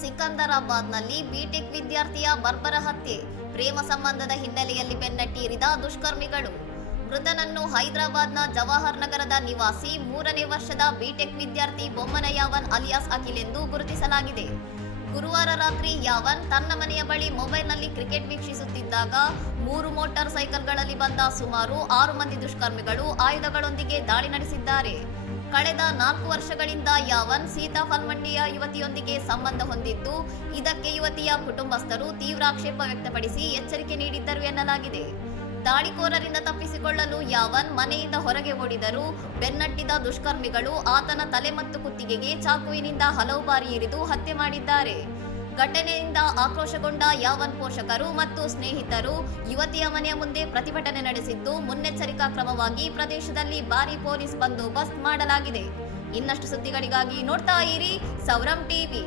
ಸಿಕಂದರಾಬಾದ್ನಲ್ಲಿ BTech ವಿದ್ಯಾರ್ಥಿಯ ಬರ್ಬರ ಹತ್ಯೆ. ಪ್ರೇಮ ಸಂಬಂಧದ ಹಿನ್ನೆಲೆಯಲ್ಲಿ ಬೆನ್ನಟ್ಟಿರಿದ ದುಷ್ಕರ್ಮಿಗಳು. ಮೃತನನ್ನು ಹೈದರಾಬಾದ್ನ ಜವಾಹರ್ ನಗರದ ನಿವಾಸಿ 3ನೇ ವರ್ಷದ ಬಿಟೆಕ್ ವಿದ್ಯಾರ್ಥಿ ಬೊಮ್ಮನ ಯಾವನ್ ಅಲಿಯಾಸ್ ಅಖಿಲ್ ಎಂದು ಗುರುತಿಸಲಾಗಿದೆ. ಗುರುವಾರ ರಾತ್ರಿ ಯಾವನ್ ತನ್ನ ಮನೆಯ ಬಳಿ ಮೊಬೈಲ್ನಲ್ಲಿ ಕ್ರಿಕೆಟ್ ವೀಕ್ಷಿಸುತ್ತಿದ್ದಾಗ 3 ಮೋಟಾರ್ ಸೈಕಲ್ಗಳಲ್ಲಿ ಬಂದ ಸುಮಾರು 6 ಮಂದಿ ದುಷ್ಕರ್ಮಿಗಳು ಆಯುಧಗಳೊಂದಿಗೆ ದಾಳಿ ನಡೆಸಿದ್ದಾರೆ. ಕಳೆದ 4 ವರ್ಷಗಳಿಂದ ಯಾವನ್ ಸೀತಾ ಫಲ್ಮಂಡಿಯ ಯುವತಿಯೊಂದಿಗೆ ಸಂಬಂಧ ಹೊಂದಿದ್ದು, ಇದಕ್ಕೆ ಯುವತಿಯ ಕುಟುಂಬಸ್ಥರು ತೀವ್ರ ಆಕ್ಷೇಪ ವ್ಯಕ್ತಪಡಿಸಿ ಎಚ್ಚರಿಕೆ ನೀಡಿದ್ದರು ಎನ್ನಲಾಗಿದೆ. ದಾಳಿಕೋರರಿಂದ ತಪ್ಪಿಸಿಕೊಳ್ಳಲು ಯಾವನ್ ಮನೆಯಿಂದ ಹೊರಗೆ ಓಡಿದರೂ ಬೆನ್ನಟ್ಟಿದ ದುಷ್ಕರ್ಮಿಗಳು ಆತನ ತಲೆ ಮತ್ತು ಕುತ್ತಿಗೆಗೆ ಚಾಕುವಿನಿಂದ ಹಲವು ಬಾರಿ ಇರಿದು ಹತ್ಯೆ ಮಾಡಿದ್ದಾರೆ. ಘಟನೆಯಿಂದ ಆಕ್ರೋಶಗೊಂಡ ಯಾವನ್ ಪೋಷಕರು ಮತ್ತು ಸ್ನೇಹಿತರು ಯುವತಿಯ ಮನೆಯ ಮುಂದೆ ಪ್ರತಿಭಟನೆ ನಡೆಸಿದ್ದು, ಮುನ್ನೆಚ್ಚರಿಕಾ ಕ್ರಮವಾಗಿ ಪ್ರದೇಶದಲ್ಲಿ ಭಾರೀ ಪೊಲೀಸ್ ಬಂದೋಬಸ್ತ್ ಮಾಡಲಾಗಿದೆ. ಇನ್ನಷ್ಟು ಸುದ್ದಿಗಳಿಗಾಗಿ ನೋಡ್ತಾ ಇರಿ ಸೌರಂ ಟಿವಿ.